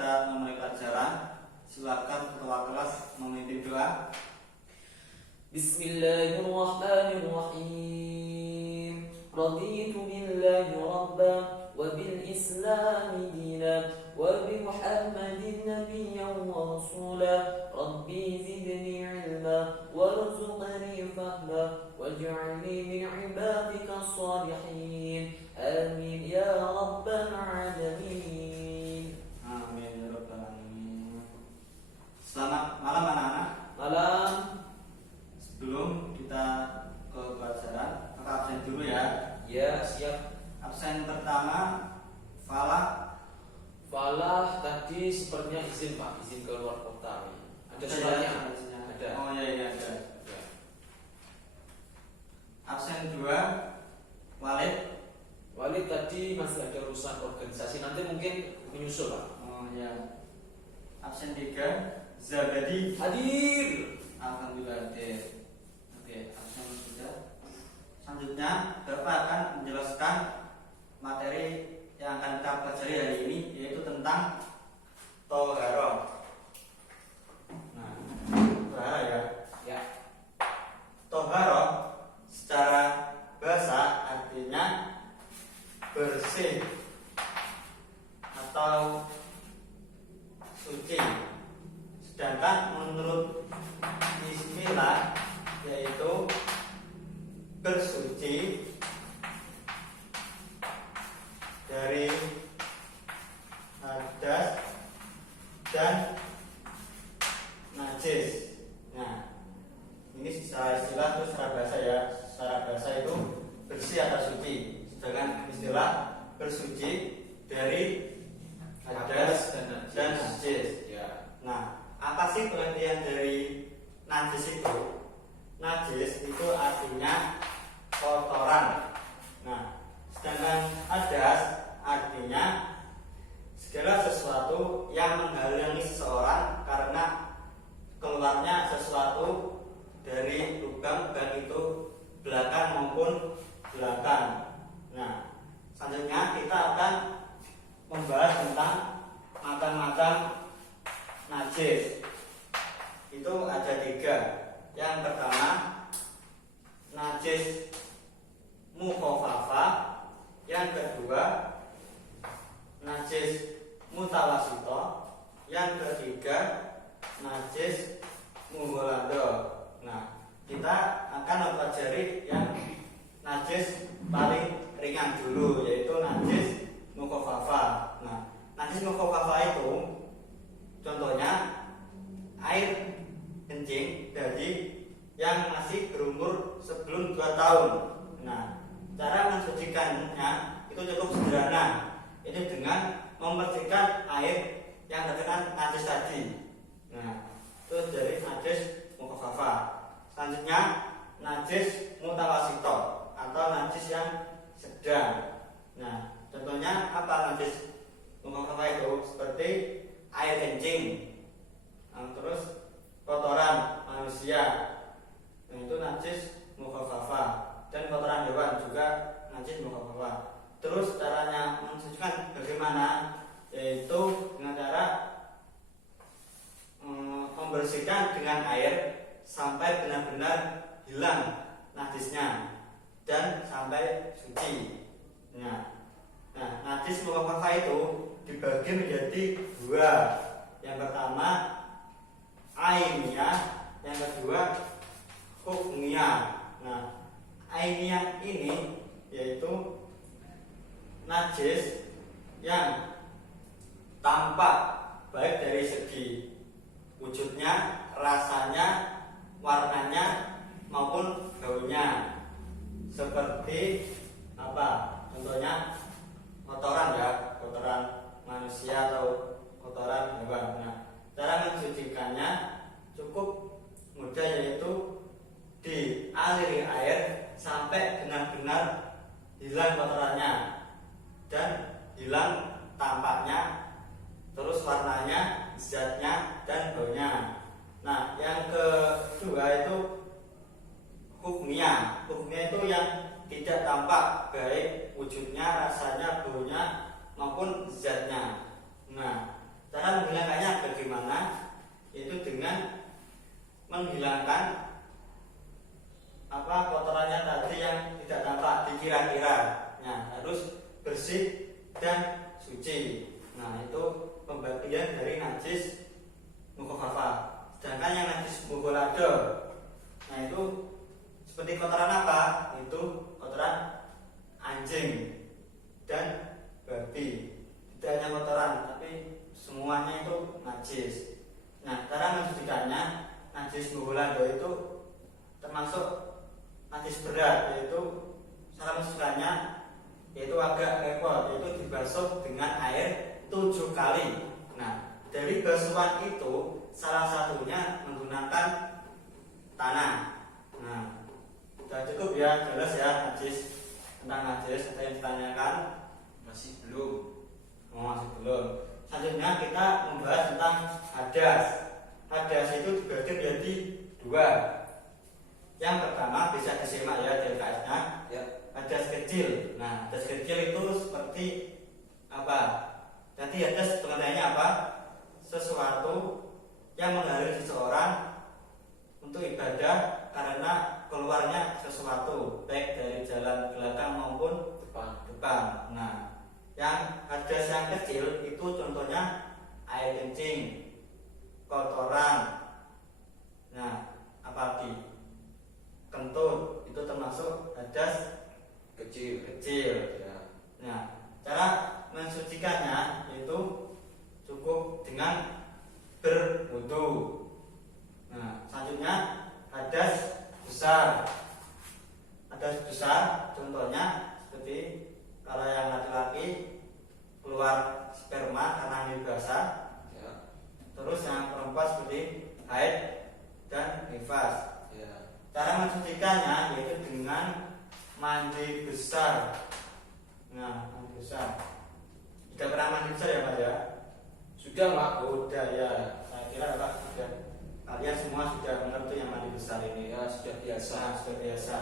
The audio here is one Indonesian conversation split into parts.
kita memulai pelajaran, silakan ketua kelas memimpin doa. Bismillahirrahmanirrahim. Raditu billahi rabban wa bil islami dinan wa bi Muhammadin nabiyyan wa rasula. Rabbi zidni ilma warzuqni fahma waj'alni min ibadika as-salihin. Amin ya rabbal alamin. Amin ya rabbal alamin. Selamat malam anak-anak. Malam. Sebelum kita ke pelajaran, maka absen dulu ya. Ya, siap. Absen pertama Falah. Falah tadi sepertinya izin Pak, izin keluar kota. Ada suratnya? Ada. Oh iya ada. Ya. Absen 2 Walid. Walid tadi masih ada urusan organisasi, nanti mungkin menyusul Pak. Oh iya. Absen 3 Zabadi. Hadir. Alhamdulillah hadir. Oke, absen 3. Selanjutnya Bapak akan menjelaskan materi yang akan kita pelajari hari ini, yaitu tentang toharoh. Nah, toharoh ya. Ya. Toharoh secara bahasa artinya bersih atau suci. Sedangkan menurut istilah yaitu bersuci dari hadas dan najis. Nah, ini secara istilah itu secara bahasa ya. Secara bahasa itu bersih atau suci. Sedangkan istilah bersuci dari hadas dan najis. Ya. Nah, apa sih pengertian dari najis itu? Najis itu artinya kotoran. Nah, sedangkan hadas artinya segala sesuatu yang menghalangi seseorang karena keluarnya sesuatu dari lubang, baik itu belakang maupun belakang. Nah, selanjutnya kita akan membahas tentang macam-macam najis. Itu ada 3. Yang pertama najis mukhafafah, yang kedua najis mutawasito, yang ketiga najis mughalladho. Nah, kita akan mempelajari yang najis paling ringan dulu, yaitu najis mukhafafah. Nah, najis mukhafafah itu contohnya air kencing dari yang masih berumur sebelum 2 tahun. Nah, cara mensucikannya itu cukup sederhana. Ini dengan membersihkan air yang terkena najis tadi. Nah, itu dari najis mukhafafah. Selanjutnya najis mutawasito atau najis yang sedang. Nah, contohnya apa najis mukhafafah itu? Seperti air kencing, terus kotoran manusia, nah itu najis mukhafafah, dan kotoran hewan juga najis mukhafafah. Terus caranya mensucikan bagaimana? Yaitu dengan cara membersihkan dengan air sampai benar-benar hilang najisnya dan sampai suci. Nah, najis mukhafafah itu dibagi menjadi 2. Yang pertama ainiyah, yang kedua hukmiyah. Nah, ainiyah ini yaitu najis yang tampak baik dari segi wujudnya, rasanya, warnanya maupun baunya. Seperti apa? Contohnya kotoran ya, kotoran manusia atau kotoran hewan. Nah, cara mensucikannya cukup mudah, yaitu dialiri air sampai benar-benar hilang kotorannya dan hilang tampaknya, terus warnanya, zatnya, dan baunya. Nah, yang kedua itu hukmiyah. Hukmiyah itu yang tidak tampak baik wujudnya, rasanya, baunya maupun zatnya. Nah, cara ketinggian dari najis mukhafafah. Sedangkan yang najis mughalladhah, nah itu seperti kotoran apa? Itu kotoran anjing dan babi. Tidak hanya kotoran, tapi semuanya itu najis. Nah, cara mensucikannya, najis mughalladhah itu termasuk najis berat, yaitu cara mensucikannya yaitu agak repot, yaitu dibasuh dengan air 7 kali. Nah, dari basuhan itu salah satunya menggunakan tanah. Nah, sudah cukup ya, jelas ya najis, tentang najis. Ada yang ditanyakan? Masih belum. Masih belum. Selanjutnya kita membahas tentang hadas. Hadas itu dibagi menjadi 2. Yang pertama bisa disimak ya di LKS-nya. Ya. Hadas kecil. Nah, hadas kecil itu seperti apa? Jadi hadas pengertiannya apa? Sesuatu yang menghalangi seseorang untuk ibadah karena keluarnya sesuatu, baik dari jalan belakang maupun depan. Nah, yang hadas yang kecil itu contohnya air kencing, kotoran. Nah, apalagi kentut itu termasuk hadas Kecil. Ya. Nah, cara mensucikannya itu cukup dengan berwudu. Nah, selanjutnya hadas besar. Hadas besar contohnya seperti kalau yang laki-laki keluar sperma karena hamil basah. Ya. Terus yang perempuan seperti haid dan nifas. Ya. Cara mensucikannya yaitu dengan mandi besar. Nah, mandi besar. Sudah pernah mandi besar ya Pak ya? Sudah Pak. Sudah ya. Saya kira Pak sudah. Kalian semua sudah mengerti yang mandi besar ini. Ya, sudah biasa. Nah, sudah biasa.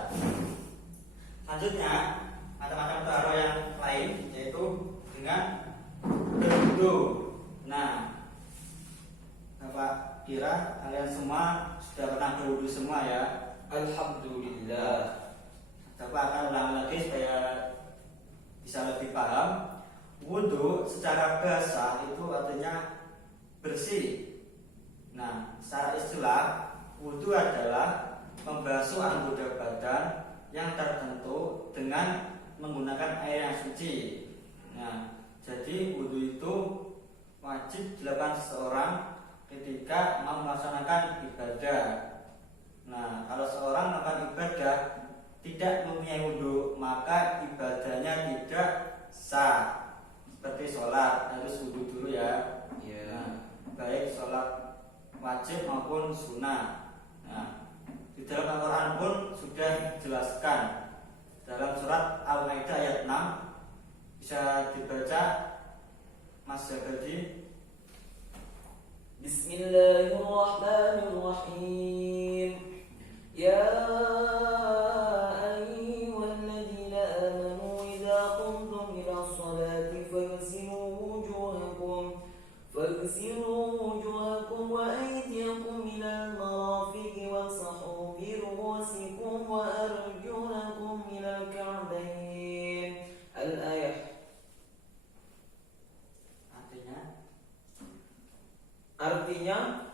Selanjutnya macam-macam taruh yang lain yaitu dengan berwudu. Nah, Bapak kira kalian semua sudah pernah berwudu semua ya? Alhamdulillah. Bapak akan ulang lagi supaya bisa lebih paham. Wudu secara bahasa itu artinya bersih. Nah, secara istilah wudu adalah membasuh anggota badan yang tertentu dengan menggunakan air yang suci. Nah, jadi wudu itu wajib dilakukan seseorang ketika mau melaksanakan ibadah. Nah, kalau seorang melakukan ibadah tidak mempunyai wudu, maka ibadahnya tidak sah. Seperti sholat harus wudu dulu ya. Nah, baik sholat wajib maupun sunnah. Nah, di dalam Al-Quran pun sudah dijelaskan dalam surat Al-Maidah ayat 6. Bisa dibaca Mas Jabadi. Bismillahirrahmanirrahim. Ya ayyuhalladzina amanu idza qumtum ila sholati faghsilu wujuhakum wa aydiyakum ila al-marafiqi wamsahu bi ru'usikum wa arjulakum ila al-ka'bayn. Al-ayah. Artinya,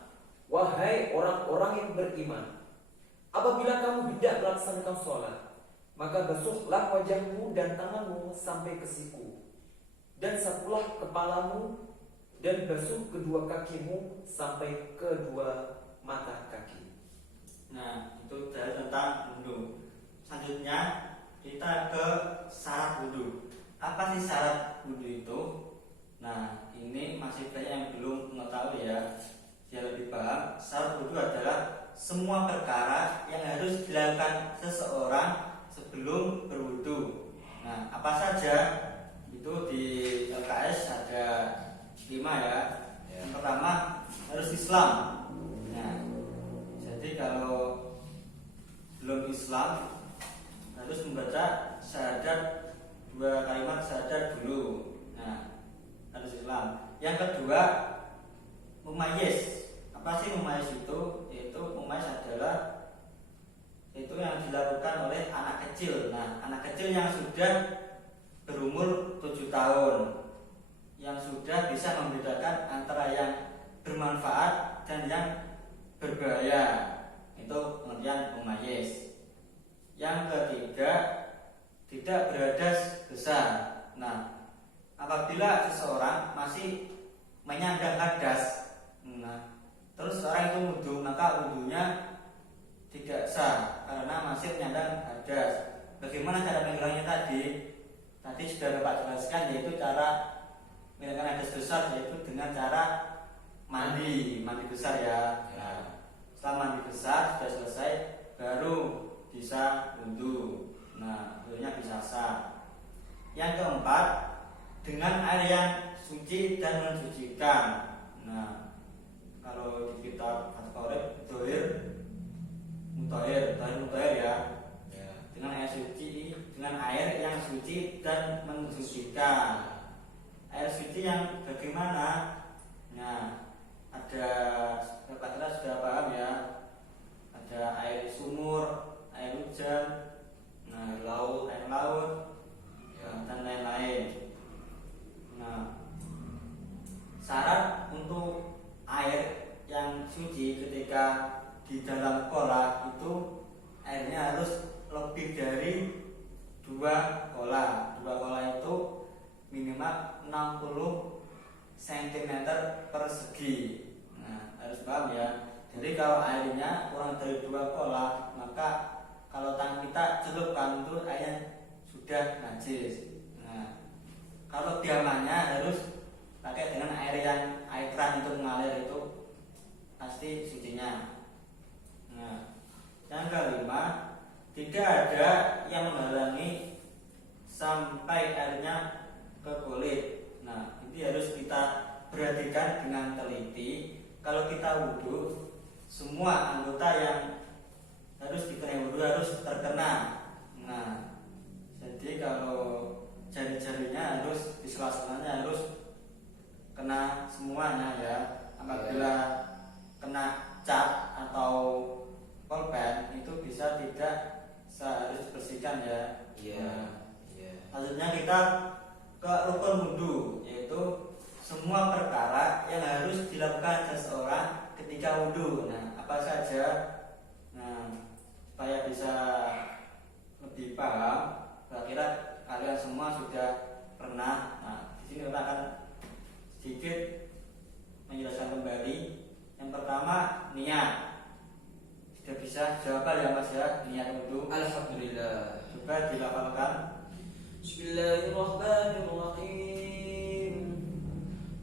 wahai orang-orang yang beriman, apabila kamu hendak melaksanakan sholat, maka basuhlah wajahmu dan tanganmu sampai ke siku, dan sapulah kepalamu, dan basuh kedua kakimu sampai kedua mata kaki. Nah, itu dari tentang wudu. Selanjutnya kita ke syarat wudu. Apa sih syarat wudu itu? Nah, ini masih banyak yang belum mengetahui ya. Biar lebih paham, syarat wudu adalah semua perkara yang harus dilakukan seseorang sebelum berwudu. Nah, apa saja? Itu di LKS ada 5 ya. Yang pertama harus Islam. Nah, jadi kalau belum Islam harus membaca syahadat, 2 kalimat syahadat dulu. Nah, harus Islam. Yang kedua mumayyiz. Apa sih mumayyiz itu? Yaitu mumayyiz adalah itu yang dilakukan oleh anak kecil. Nah, anak kecil yang sudah berumur 7 tahun, yang sudah bisa membedakan antara yang bermanfaat dan yang berbahaya. Itu pengertian mumayyiz. Yang ketiga, tidak berhadas besar. Nah, apabila seseorang masih menyandang hadas, terus orang itu wudu, maka wudunya tidak sah karena masih menyandang hadas. Bagaimana cara menghilangnya tadi? Tadi sudah Bapak jelaskan, yaitu cara menghilangkan hadas besar yaitu dengan cara mandi besar ya. Nah, setelah mandi besar sudah selesai, baru bisa wudu. Nah, wudunya bisa sah. Yang keempat, dengan air yang suci dan mensucikan. Nah, kalau di kitab At-Tariq Mutahhir ya. Dengan air suci, dengan air yang suci dan mensucikan. Air suci yang bagaimana? Nah, ada kita sudah paham ya. Ada air sumur, air hujan, air laut, dan lain-lain. Nah, syarat untuk air yang suci ketika di dalam kolam itu airnya harus lebih dari 2 kolam. 2 kolam itu minimal 60 cm persegi. Nah, harus paham ya. Jadi kalau airnya kurang dari 2 kolam, maka kalau tangan kita celupkan itu airnya sudah najis. Nah, kalau diamannya harus pakai dengan air keran itu mengalir, itu pasti sucinya. Nah, yang kelima, tidak ada yang menghalangi sampai airnya ke kulit. Nah, ini harus kita perhatikan dengan teliti. Kalau kita wudhu, semua anggota yang harus dikenai wudhu harus terkena. Nah, jadi kalau jari-jarinya harus di sela-selanya harus kena semuanya ya. Apabila kena cat atau pulpen itu bisa tidak harus dibersihkan ya. Selanjutnya kita ke rukun wudhu, yaitu semua perkara yang harus dilakukan seseorang ketika wudhu. Nah, apa saja? Nah, supaya bisa lebih paham, kira-kira kalian semua sudah pernah. Nah, di sini kita akan sedikit menjelaskan kembali. Yang pertama, niat. Sudah bisa jawab ya Mas ya, niat wudhu? Alhamdulillah. Coba dilafalkan. Bismillahirrahmanirrahim.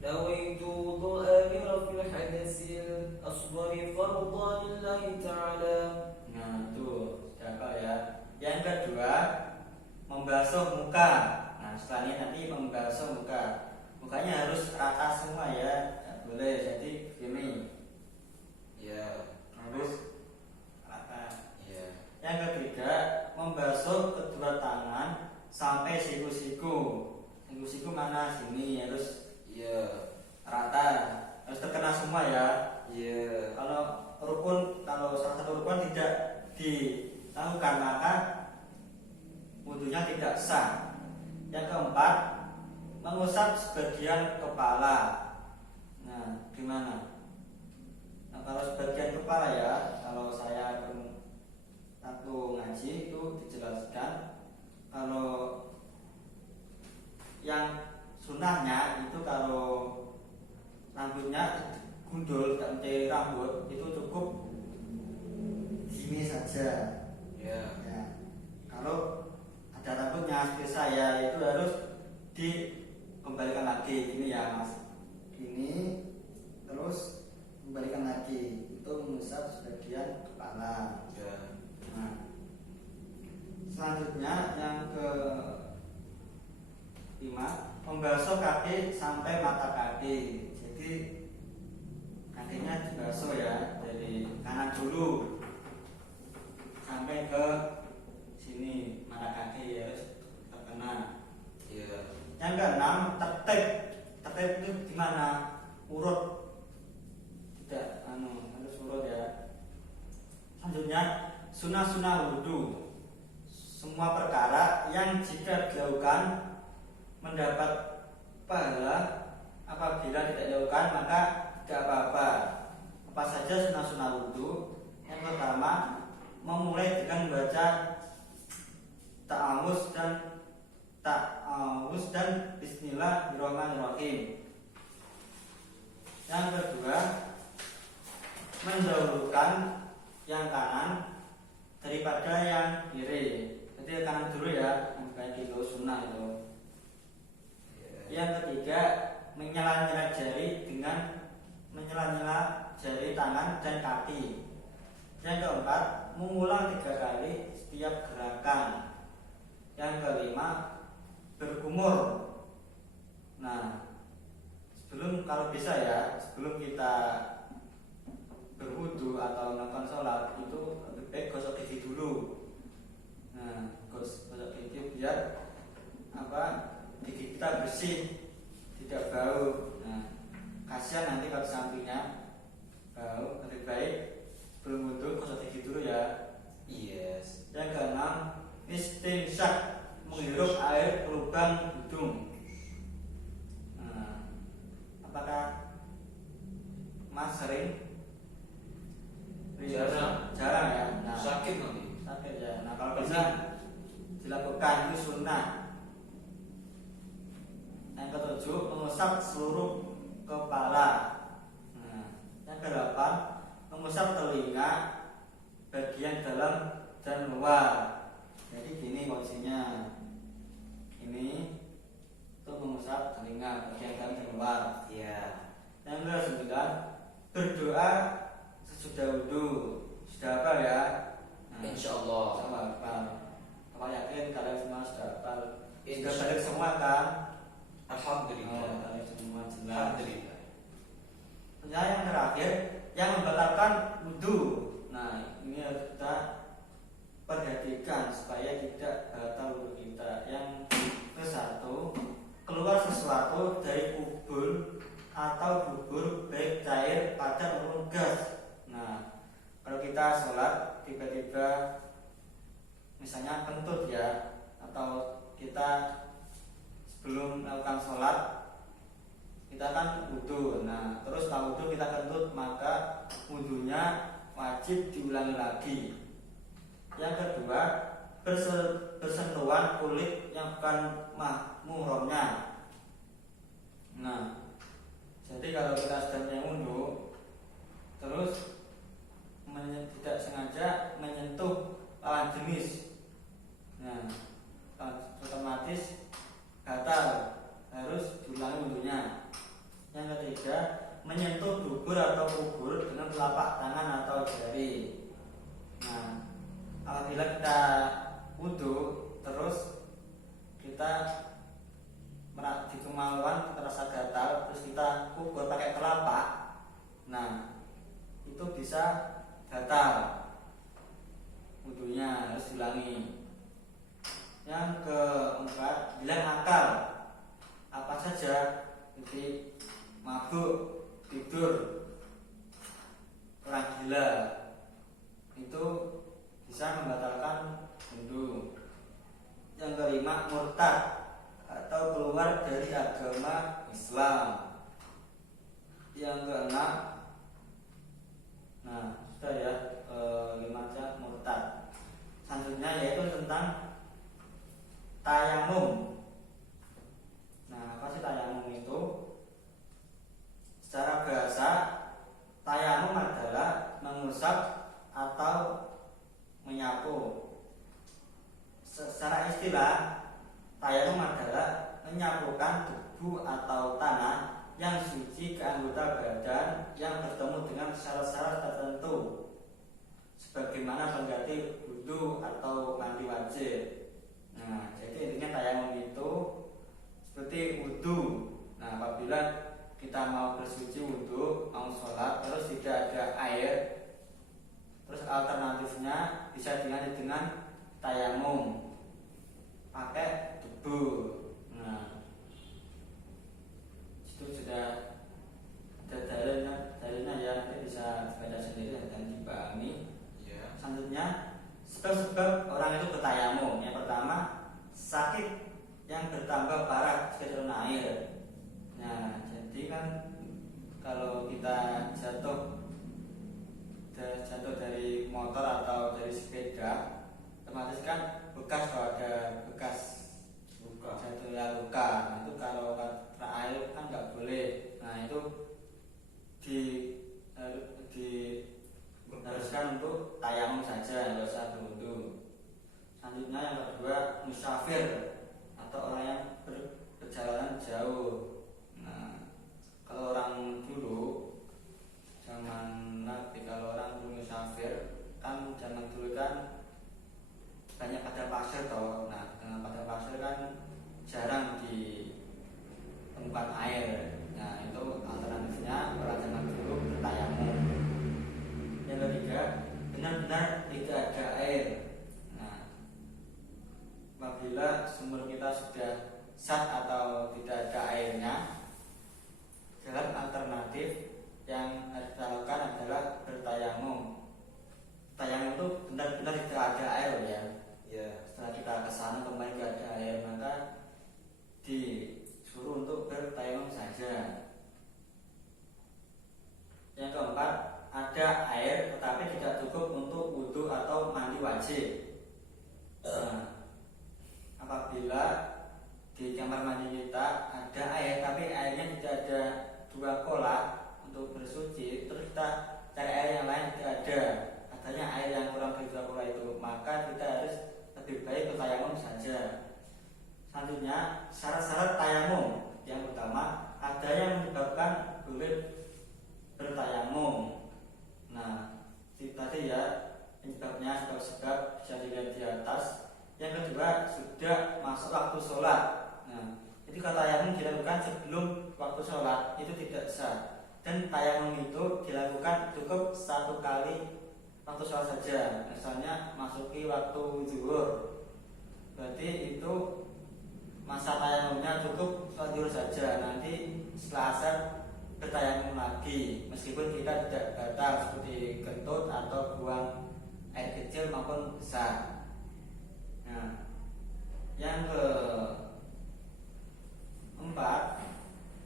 Nawaitu wudu'a li raf'il hadasil asghari fardhan lillahi ta'ala. Nah, itu siapa ya? Yang kedua, membasuh muka. Nah, setelahnya nanti membasuh muka. Mukanya harus rata semua ya. Tidak boleh jadi gini. Ya, Harus rata. ya. Yang ketiga, membasuh kedua tangan sampai siku-siku. Siku-siku mana? Sini harus rata, harus terkena semua ya. Kalau salah satu rukun tidak dilakukan, maka wudhunya tidak sah. Yang keempat, mengusap sebagian kepala. Nah, gimana? Nah, kalau sebagian kepala ya, kalau saya waktu ngaji itu dijelaskan, kalau yang sunnahnya itu kalau rambutnya gundul dan rambut itu cukup gini saja. Ya. Kalau ada rambutnya seperti saya itu harus dikembalikan lagi, gini ya Mas. Gini terus kembalikan lagi, itu mengusap sebagian kepala. Nah, selanjutnya yang ke-5, membasuh kaki sampai mata kaki. Jadi kakinya dibasuh ya, dari kanan dulu sampai ke sini mata kaki harus terkena. Yang ke-6, tertib. Tertib itu gimana? Urut. Tidak harus urut ya. Selanjutnya sunah-sunah wudhu. Semua perkara yang jika dilakukan mendapat pahala apabila tidak dilakukan maka tidak apa-apa. Apa saja sunah-sunah wudhu? Yang pertama, memulai dengan membaca ta'awuz dan Bismillahirrahmanirrahim. Yang kedua, mendahulukan yang kanan daripada yang kiri. Jadi kanan dulu ya, kayak gitu sunnah itu. Yang ketiga, menyela-nyela jari dengan menyela-nyela jari tangan dan kaki. Yang keempat, mengulang 3 kali setiap gerakan. Yang kelima, berkumur. Nah, kalau bisa ya, sebelum kita berwudu atau melakukan sholat itu lebih baik gosok gigi dulu. Nah, gosok gigi biar gigi kita bersih, tidak bau. Nah, kasihan nanti kalau sampingnya bau. Lebih baik sebelum wudu gosok gigi dulu ya. Yes. Yang keenam, istinsyak, menghirup air ke lubang hidung. Nah, apakah Mas sering? Jarang ya. Nah, Sakit nanti. sakit ya. Nah, kalau bisa dilakukan itu sunnah. Yang ketujuh, mengusap seluruh kepala. Nah, yang kedelapan, mengusap telinga bagian dalam dan luar. Jadi gini kondisinya. Ini untuk mengusap telinga bagian dalam dan luar. Iya. Yang ke-9, berdoa sesudah wudu. Sudah apa ya? Nah, Insyaallah. sama apa? Apa yakin kalian semua sudah hafal? Sudah Insya- balik semua kan? Alhamdulillah. Balik semua jelas. Alhamdulillah. Yang terakhir, yang membatalkan wudu. Nah, ini harus kita perhatikan supaya tidak batal wudu kita. Yang ke-1, keluar sesuatu dari kubur atau bubur baik cair, padat maupun gas. Nah, kalau kita sholat tiba-tiba misalnya kentut ya, atau kita sebelum melakukan sholat kita kan wudu. Nah, terus kalau wudu kita kentut, maka wudunya wajib diulangi lagi. Yang kedua, bersentuhan kulit yang bukan muhramnya. Nah, jadi kalau kita sedang wudu terus tidak sengaja menyentuh lawan jenis, nah otomatis batal, harus diulangi wudunya. Yang ketiga, menyentuh dubur atau kubur dengan telapak tangan atau jari. Nah, apabila kita wudu terus kita di kemaluan terasa gatal, terus kita kubur pakai telapak, nah itu bisa batal wudunya, harus diulangi. Yang keempat, bilang akal apa saja, jadi mabuk, tidur, orang gila, itu bisa membatalkan wudu. Yang kelima, murtad atau keluar dari agama Islam. Yang keenam, nah sudah ya, 5 aja murtad. Selanjutnya yaitu tentang tayamum. Nah, apa sih tayamum itu? Secara bahasa, tayamum adalah mengusap atau menyapu. Secara istilah, tayamum adalah menyapukan debu atau tanah yang suci ke anggota badan yang bertemu dengan syarat-syarat tertentu, sebagaimana pengganti wudu atau mandi wajib. Nah, jadi intinya tayamum itu seperti wudu. Nah, apabila kita mau bersuci wudu, mau sholat, terus tidak ada air, terus alternatifnya bisa diganti dengan tayamum, pakai debu. Nah, itu sudah ada dalilnya ya, nanti bisa dibaca sendiri dan dipahami. Ya. Selanjutnya, sebab-sebab orang itu bertayamum. Yang pertama, sakit yang bertambah parah keturun air. Nah, jadi kalau kita jatuh dari motor atau dari sepeda, otomatis kan bekas, kalau ada bekas Luka. jatuh ya luka. Nah, itu kalau kena air kan nggak boleh. Nah, itu diharuskan untuk tayamum saja, nggak usah berwudu. Selanjutnya yang kedua, musafir atau orang yang berperjalanan jauh. Nah, kalau orang dulu zaman Nabi, kalau orang dulu musafir kan zaman dulu kan banyak padang pasir toh. Nah, dengan padang pasir kan jarang ditemukan air. Nah, itu alternatifnya orang zaman dulu bertayamum. Yang ketiga, benar-benar tidak ada air. Nah, apabila sumur kita sudah sat atau tidak ada airnya, jalan alternatif yang harus dilakukan adalah bertayamum. Tayamum itu benar-benar tidak ada air ya. Ya. Setelah kita kesana kembali tidak ada air, maka disuruh untuk bertayamum saja. Yang keempat, ada air tetapi tidak cukup untuk wudhu atau mandi wajib. Nah, apabila di kamar mandi kita ada air tapi airnya tidak ada 2 kolam untuk bersuci, terus kita cari air yang lain tidak ada, adanya air yang kurang dari 2 kolam itu, maka kita harus lebih baik bertayamum saja. Selanjutnya, syarat-syarat tayamum. Yang pertama, ada yang menyebabkan boleh bertayamum. Nah, tadi ya penyebabnya, sebab-sebab bisa dilihat di atas. Yang kedua, sudah masuk waktu sholat. Nah, jadi kalau tayamum dilakukan sebelum waktu sholat itu tidak sah. Dan tayamum itu dilakukan cukup 1 kali waktu sholat saja. Misalnya masuki waktu zuhur, berarti itu masa tayamumnya cukup sholat zuhur saja. Nanti setelah asar bertayamum lagi, meskipun kita tidak batal seperti kentut atau buang air kecil maupun besar. Nah, yang keempat,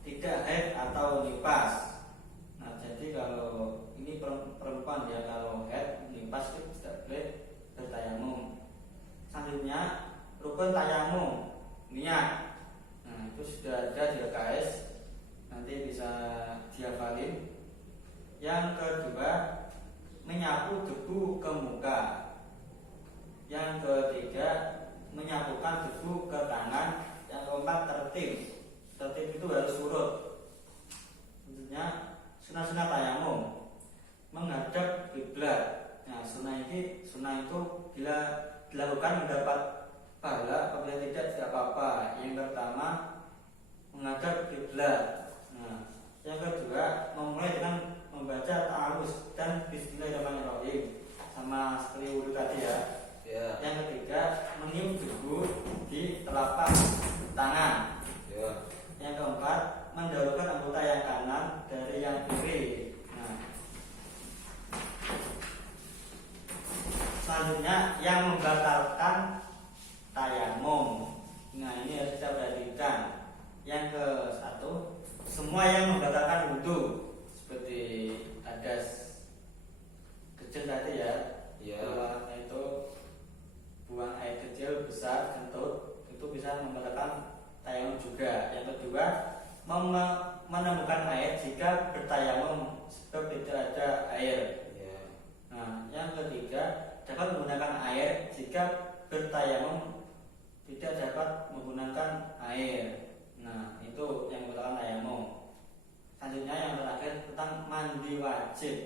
tidak haid atau nifas. Nah, jadi kalau ini perempuan ya, kalau haid nifas itu tidak boleh bertayamum. Selanjutnya, rukun tayamum, niat. Nah, itu sudah ada di LKS, nanti bisa dihafalin. Yang kedua, menyapu debu ke muka. Yang ketiga, menyapukan debu ke tangan. Yang keempat, tertib itu harus urut. Tentunya sunah-sunah tayamum, menghadap kiblat. Nah, sunah itu bila dilakukan mendapat pahala, apabila tidak apa-apa. Yang pertama, menghadap kiblat. Nah, yang kedua, memulai dengan membaca ta'awuz dan bismillahirrahmanirrahim, sama seperti wudhu tadi ya. Ya. Yang ketiga, meniup debu di telapak tangan. Ya. Yang keempat, mendahulukan anggota yang kanan dari yang kiri. Nah, selanjutnya yang membatalkan tayamum. Nah, ini harus kita perhatikan. Yang ke satu, semua yang membatalkan wudhu, seperti hadas kecil tadi ya. Ya. Itu buang air kecil, besar, kentut, itu bisa membatalkan tayamum juga. Yang kedua, menemukan air jika bertayamum sebab tidak ada air. Ya. Nah, yang ketiga, dapat menggunakan air jika bertayamum tidak dapat menggunakan air. Nah, itu yang membatalkan tayamum. Selanjutnya yang terakhir tentang mandi wajib.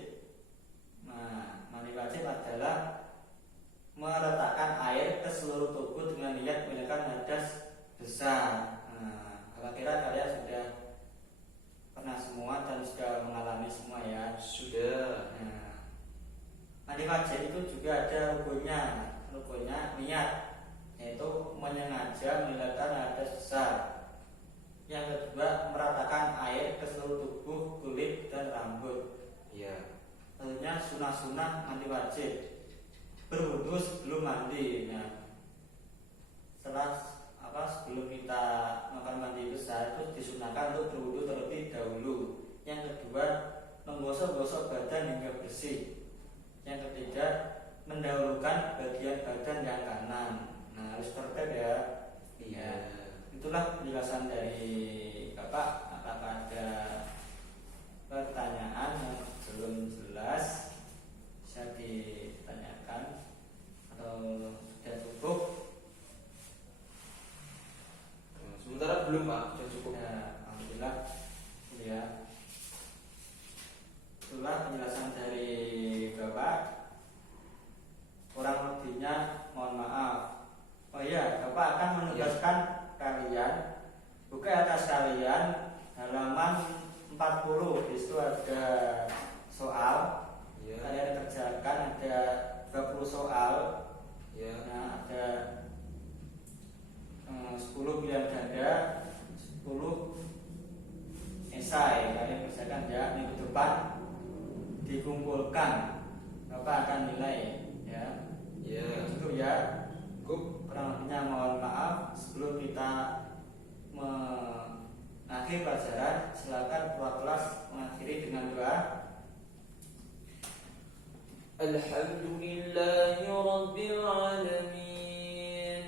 Nah, mandi wajib adalah meletakkan air ke seluruh tubuh dengan niat menghilangkan hadas besar. Nah, kira-kira kalian sudah pernah semua dan sudah mengalami semua ya? Sudah. Nah, mandi wajib itu juga ada rukunnya niat, yaitu menyengaja menghilangkan hadas besar. Yang kedua, meratakan air ke seluruh tubuh, kulit dan rambut. Ya. Tentunya sunah-sunah mandi wajib, berwudu sebelum mandi. Nah, sebelum kita melakukan mandi besar itu disunahkan untuk berwudu terlebih dahulu. Yang kedua, itulah penjelasan dari Bapak. Kurang lebihnya mohon maaf. Oh iya, Bapak akan menugaskan kalian buka atas kalian halaman 40. Di situ ada soal. Ya. Kalian kerjakan ada 20 soal. Ya. Nah, ada 10 pilihan ganda, 10 esai. Kalian kerjakan ya, minggu depan dikumpulkan. Bapak akan nilai ya. Ya. Itu ya. Kurang lebihnya mohon maaf. Sebelum kita mengakhiri pelajaran, silakan ketua kelas mengakhiri dengan doa. Alhamdulillahi Rabbil Alamin.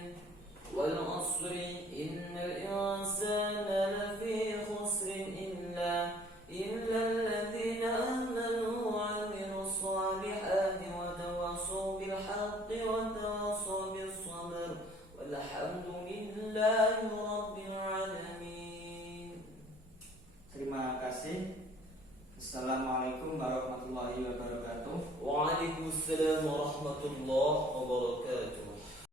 Wal asri innal insana lafi khusrin illa alladhina amanu wa amilus salihati wa tawassaw bil haqqi wa tawassaw bis sabr. Walhamdulillahi Rabbil